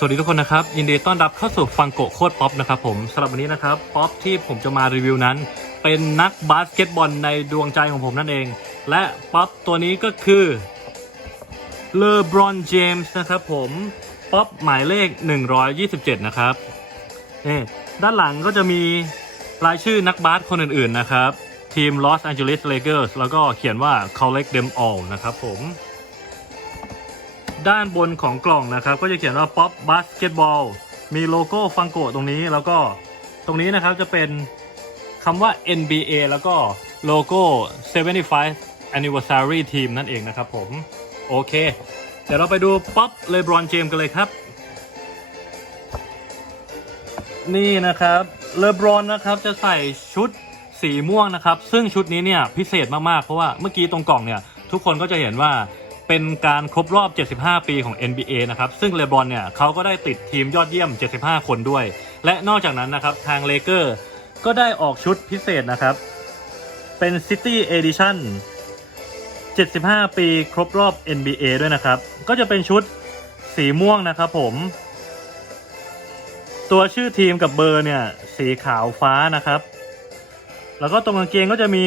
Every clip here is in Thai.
สวัสดีทุกคนนะครับ ยินดีต้อนรับเข้าสู่ฟังโกโคตรป๊อปนะครับผมสำหรับวันนี้นะครับป๊อปที่ผมจะมารีวิวนั้น เป็นนักบาสเกตบอลในดวงใจของผมนั่นเอง และป๊อปตัวนี้ก็คือเลอบรอนเจมส์นะครับผมป๊อปหมายเลข 127 นะครับนี่ด้านหลังก็จะมีรายชื่อนักบาสคนอื่นๆนะครับ ทีม Los Angeles Lakers แล้วก็เขียนว่า collect them all นะครับผม ด้านบนของกล่องนะครับ ก็จะเขียนว่า Pop Basketball มีโลโก้ฟังโกะตรงนี้แล้วก็ตรงนี้นะครับจะเป็นคำว่า NBA แล้วก็โลโก้ 75 Anniversary Team นั่นเองนะครับผม โอเค เดี๋ยวเราไปดูป๊อปเลบรอนเจมกันเลยครับ นี่นะครับเลบรอนนะครับจะใส่ชุดสีม่วงนะครับ ซึ่งชุดนี้เนี่ยพิเศษมาก ๆ เพราะว่าเมื่อกี้ตรงกล่องเนี่ย ทุกคนก็จะเห็นว่า เป็นการครบรอบ 75 ปีของ NBA นะครับซึ่งเลบรอนเนี่ยเขาก็ได้ติดทีมยอดเยี่ยม 75 คนด้วย และนอกจากนั้นนะครับทางเลเกอร์ก็ได้ออกชุดพิเศษนะครับ เป็น City Edition 75 ปีครบรอบ NBA ด้วยนะครับ ก็จะเป็นชุดสีม่วงนะครับผม ตัวชื่อทีมกับเบอร์เนี่ย สีขาวฟ้านะครับ แล้วก็ตรงกางเกงก็จะมี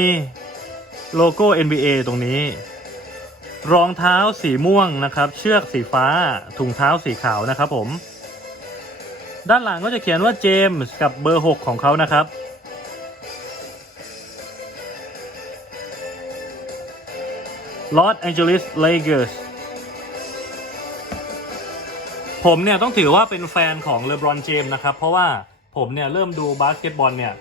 โลโก้ NBA ตรงนี้ รองเท้าสีม่วงนะครับ เชือกสีฟ้า ถุงเท้าสีขาวนะครับผม ด้านหลังก็จะเขียนว่าเจมส์กับเบอร์ 6 ของเขานะครับ Los Angeles Lakers ผมเนี่ยต้องถือว่าเป็นแฟนของเลบรอนเจมส์นะครับ เพราะว่าผมเนี่ยเริ่มดูบาสเกตบอลเนี่ย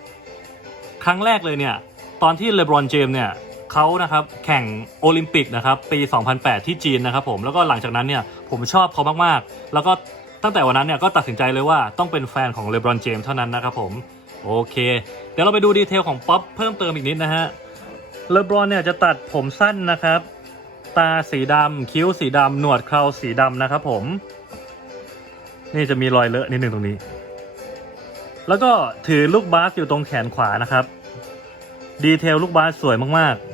ครั้งแรกเลยเนี่ย ตอนที่เลบรอนเจมส์เนี่ย เขานะครับแข่งโอลิมปิกนะครับปี 2008 ที่จีนนะครับผมแล้วก็หลังจากนั้นเนี่ยผมชอบเขามากๆ แล้วก็ตั้งแต่วันนั้นเนี่ยก็ตัดสินใจเลยว่าต้องเป็นแฟนของเลบรอนเจมส์เท่านั้นนะครับผมโอเค เดี๋ยวเราไปดูดีเทลของป๊อปเพิ่มเติมอีกนิดนะฮะเลบรอนเนี่ยจะตัดผมสั้นนะครับ ตาสีดำคิ้วสีดำหนวดเคราสีดำนะครับผม นี่จะมีรอยเลอะนิดหนึ่งตรงนี้ แล้วก็ถือลูกบาสอยู่ตรงแขนขวานะครับ ดีเทลลูกบาสสวยมากๆ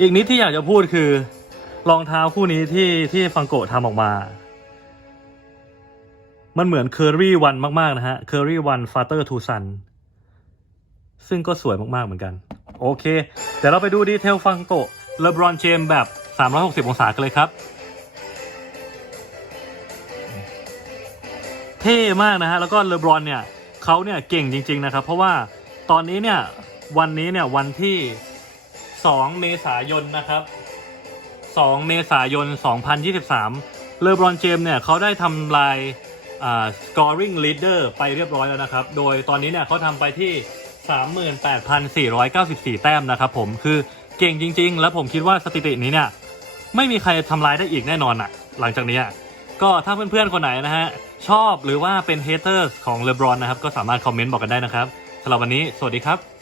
อีกนิดที่อยากจะพูดคือรองเท้าคู่นี้ที่ที่ฟังโกะทำออกมา มันเหมือนเคอรี่วันมาก ๆ นะฮะเคอรี่วันฟาเตอร์ทูซันซึ่งก็สวยมาก ๆ เหมือนกัน โอเค เดี๋ยวเราไปดูดีเทลฟังโกะเลบรอนเจมแบบ 360 องศากันเลยครับ เท่มากนะฮะ แล้วก็เลบรอนเนี่ยเขาเนี่ยเก่งจริง ๆ นะครับ เพราะว่าตอนนี้เนี่ย วันนี้เนี่ยวันที่ 2 เมษายนนะครับ 2 เมษายน 2023 เลอบรอนเจมส์เนี่ยเขาได้ทำลายอ่า scoring leader ไปเรียบร้อยแล้วนะครับ โดยตอนนี้เนี่ยเขาทำไปที่ 38,494 แต้มนะครับผมคือเก่งจริง ๆ แล้วผมคิดว่าสถิตินี้เนี่ยไม่มีใครทำลายได้อีกแน่นอนอะหลังจากนี้ก็ถ้าเพื่อนๆ คนไหนนะฮะ ชอบหรือว่าเป็นเฮเตอร์ของเลบรอนนะครับ ก็สามารถคอมเมนต์บอกกันได้นะครับสำหรับวันนี้ สวัสดีครับ